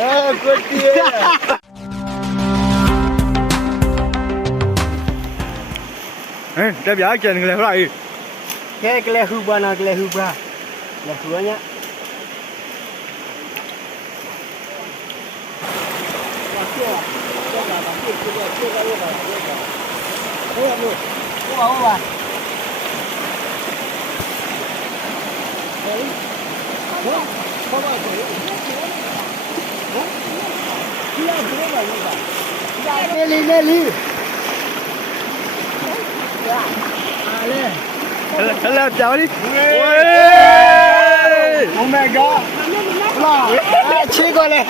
good deal 这边见那个来回来，cái来湖巴那个来湖巴，来湖呢？来叫你，喂 ，Oh my god， 哇，吃过来，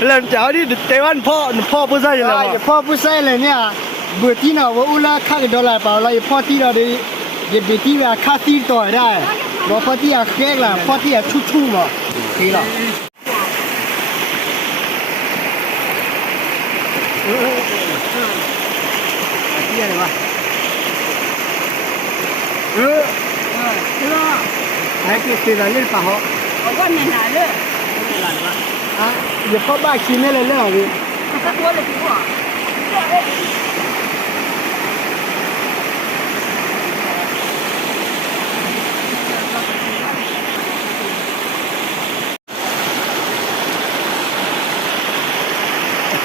来叫你台湾泡不晒了吗？泡不晒了呢，不地呢，我乌拉看个多来包了，泡地了的，也别地了看地多的，我泡地啊黑了，泡地啊出嘛，黑了。地了吧？对吧？还给谁了？你把好。我外面来了，啊，也泡把去那来了的。他多了给我。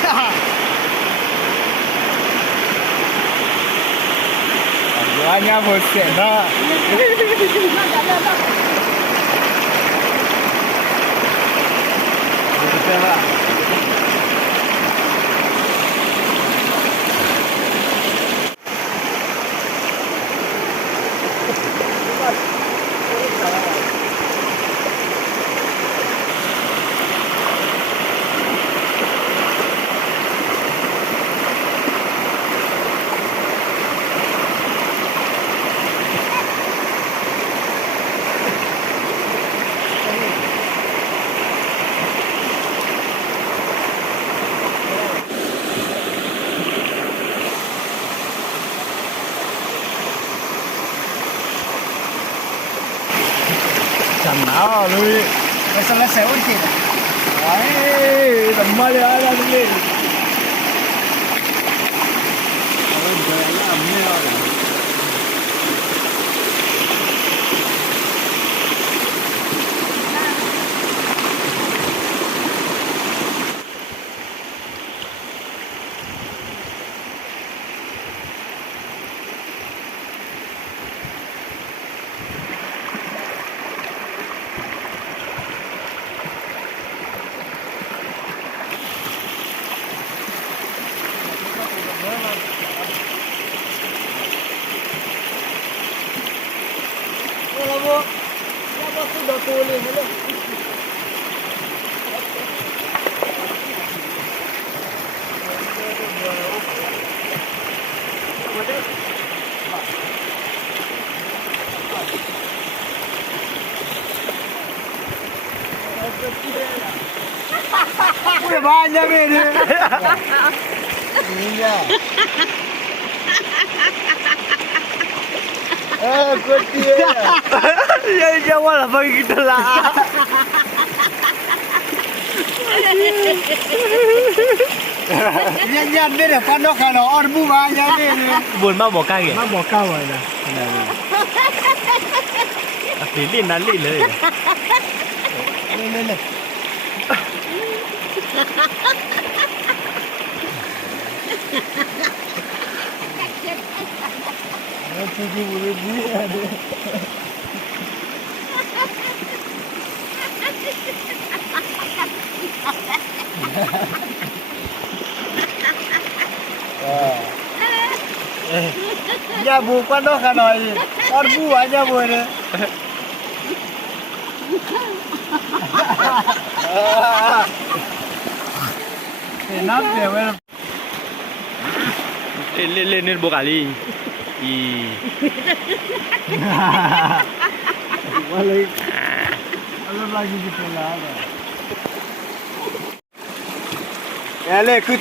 哈哈。我家不是呢。对吧？干嘛lui？我上来晒问题的。哎，怎么的啊？你？不把人家妹的。你呀。good deal。人家我了分给他啦。人家妹的翻到看到二不把人家妹的。buồn mà bỏ ca kìa. Má bỏ cao rồi nè. Thì lên lên lên. Lên. Chị vừa đi à đi. Nhà bù quan đó khả nói gì? Con bù à nhà bù này. Thì nắp đều em. Lên bộ cả đi. Anh lagi gitu lah. Ya le, cứ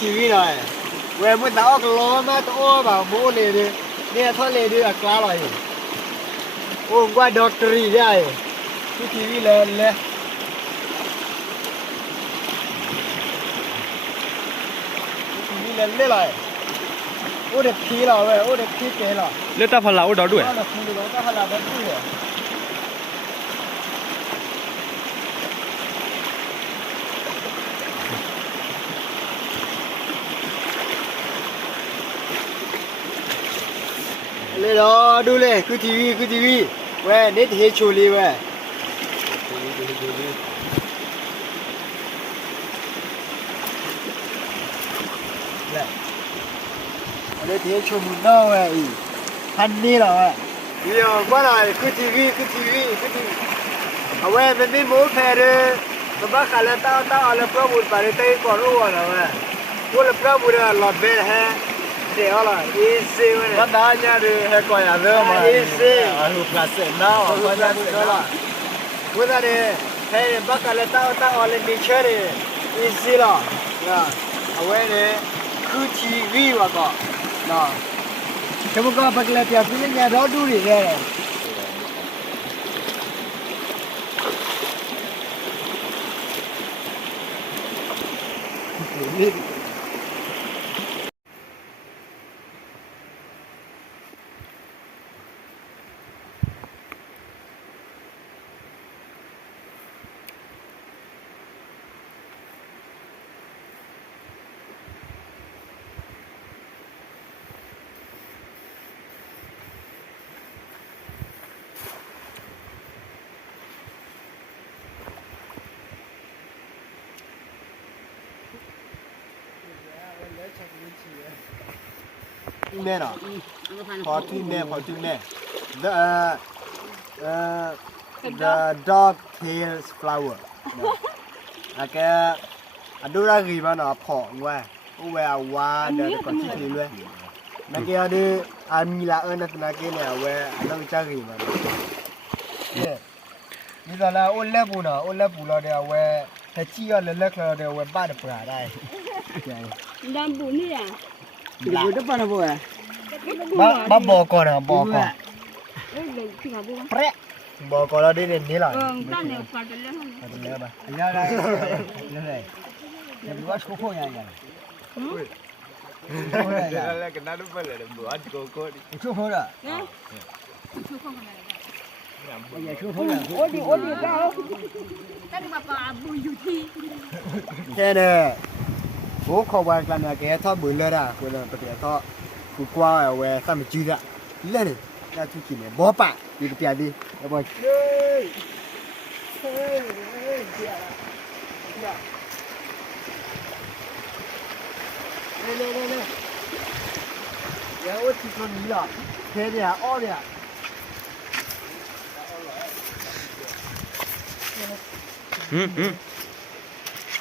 TV rồi. Về mới tao cái lò mà tao bảo bố này đi, nè thôi này đi là quá rồi. โอ้ว่าด็อกเตอรี่ได้ที่ทีวีเลยเลยทีวีเลยเลยโอ้เด็กพีเราเว้ยโอ้เด็กพีเก๋เรา เลือดตาพลาอุดด้วย เราคุยกันก็พลาดแบบนี้เลยรอดูเลยคือทีวีเว้ยเน็ตเฮชูลีเว้ยเน็ตเฮชูมุนน้าเว้ยฮันนี่เหรอเว้ยเดี๋ยวว่าอะไรคือทีวีเอาเว้ยเป็นที่มูฟแพร์สบายขาเลต้าอะไรพวกบุญไปเตะก่อนรู้ว่าเว้ยพวกพวกบุญหลอดเบลฮะเดี๋ยวอะไรอีซีเว้ยว่าได้เนี่ยดูเฮก่อนอย่างเดิมมาอีซีลูกพลาสเซนน้าว่าได้เนี่ยละว่าได้เฮ้ยบักขาเลต้าอะไรมีเชื่อเลยอีซีละเอาเว้ยเนี่ยคือทีวีว่าก็นะเมื่อก่อนบักเลต้าพี่เนี่ยเราดูดิเนี่ยนี่แน่นอนพอที่แน่the dog tails flower อะแกอะดูรากีมันอ่ะพอว่าโอ้เว้ยว่าเดี๋ยวก่อนที่ทีเลยนักเรียนดิอามีละนักเรียนเนี่ยเว้ยอันนั้นจะกีมันเนี่ยนี่ตอนแรกโอ้เล็บปูนะโอ้เล็บปูเราเดี๋ยวเว้ยถ้าชี้อ่ะเล็กๆเราเดี๋ยวเว้ยบ้านเปล่าได้ ดำบุญนี่อ่ะ บุญได้ป่ะนะบัวบ้าบอกก่อนนะบอกก่อน เอ้ยเลยพี่กับบัว เปะบอกก่อนเราได้เรียนนี่หรอ ตั้งเนี่ยฟังกันแล้ว เดี๋ยวป่ะเดี๋ยวได้เดี๋ยวได้เดี๋ยวว่าชูโค้ยังไงแล้วกันนั่นเป็นอะไรบัวชูโค้ชูโค้ละ เนี่ยชูข้างใน อย่าชูโค้ละ โอ้ดีเจ้าตั้งมาปาบุญอยู่ที่ แค่เนี่ยโอ้ขอว่ากันนะแกทอดบุญเลยนะคุณน่ะประเดี๋ยวทอดกูกว่าเอาไว้ทำไม่จืดอ่ะเล่นเลยน่าทุกทีเนี่ยบ่ปะดีกับเปียดีแล้วบ่เฮ้ยเดี๋ยวที่คนนี้ล่ะเทเนี่ยอ้อเนี่ย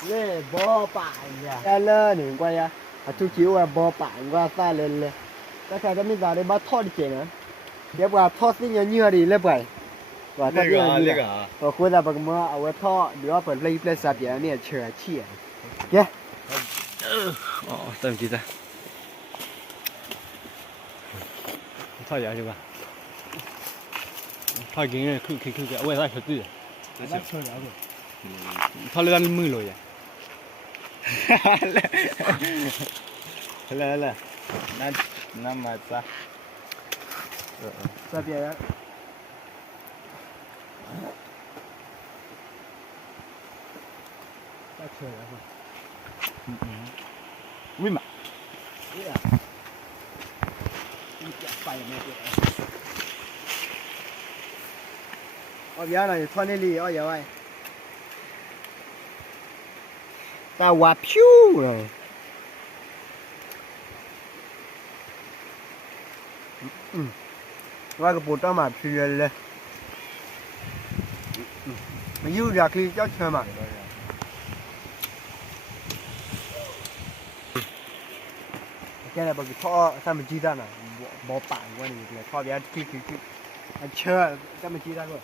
เล่บ่ปะเนี่ยแล่หนึ่งกว่า呀啊ทุกทีว่าบ่ปะกว่าซะเลยแต่แค่จะมีตาได้บ่ทอดเจ๋งนะเดี๋ยวว่าทอดสิเนี่ยเนื้อดีเลยไปว่าทอดเนี่ยก็คุยได้บักมื้อเอาไว้ทอดเดี๋ยวเปิดเลยสับอย่างเนี่ยเชื่อเชี่ยแก อ๋อเติมจีจ้ะทอดยาวใช่ปะทอดกินเนี่ยคือเอาไว้ใส่ข้าวตื้อ 那吃了不？ ทอดเลยมือเลยอ่ะ来，那么子，这边人，那吃了不？为嘛？对呀，你别发也没得。我别了，穿那里，我也外。แต่ว่าพิ้วเลยว่ากระปุกต้องมาพิ้วเลยมันอยู่อยากลีเจ้าเชื่อมาแค่ไหนบอกพ่อถ้ามันจีด้านน่ะบ่ป่านว่านี่เลยพ่อเบี้ยคือเชื่อถ้ามันจีด้านก็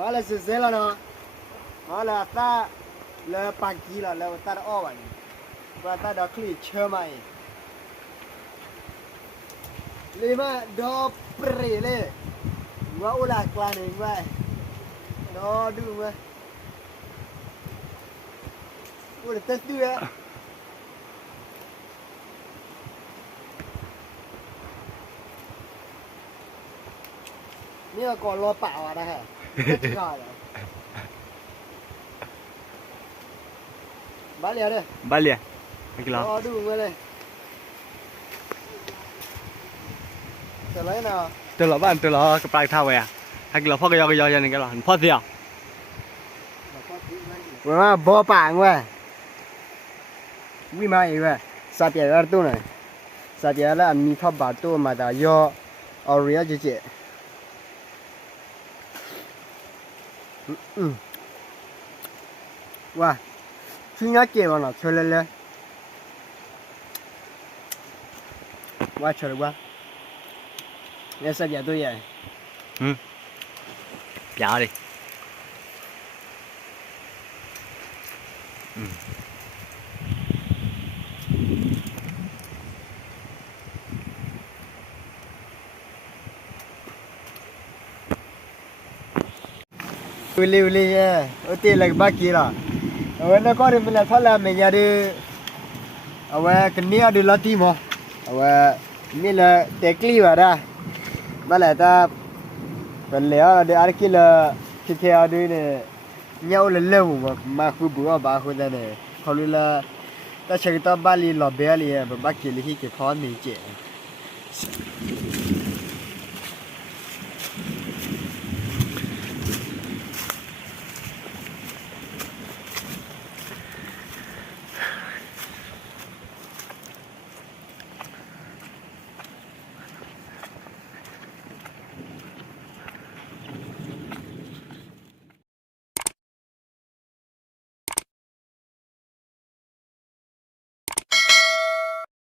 มาเลยเสร็จแล้วเนาะมาเลยตา แล้วปากกี้ล่ะแล้วตัดอ้อวันว่าตัดดอกคลีเชื่อไหมเลยมาดอกเปรเลยว่าอุลากลางเองว่าดอดูมาอุลเตสดูอะนี่ก็ก่อนรอเปล่าอะนะฮะไม่ก่อนบ้านเรียเลย Balik. Lagi lah. Aduh, boleh. Selain nào? Từ là bạn từ là cái bài thao vậy à? Hay là phó cái do này cái là phó gì à? Mà bò bảng quá. Vì mà vậy, sao bây giờ tôi này? Sao bây giờ là mình thắp bảo tôi mà đã do Aurea chứ chị. Wow. Khi nhắc kể vào nó chơi lên lên. Wow chơi được quá. Nghe sao giờ tôi vậy? Dạ đi. Uli ya, oti lagi baki lah. Awak nak kau ni bila salah menjadi awak kena ada latih mah. Awak ni lah tekli ada. Malah ta perlu ada arki lah kita ada ni nyau lelau mah aku buat bahu dah ni. Kalau lah ta cerita balik lah balik ya, baki lagi ke kau ni je.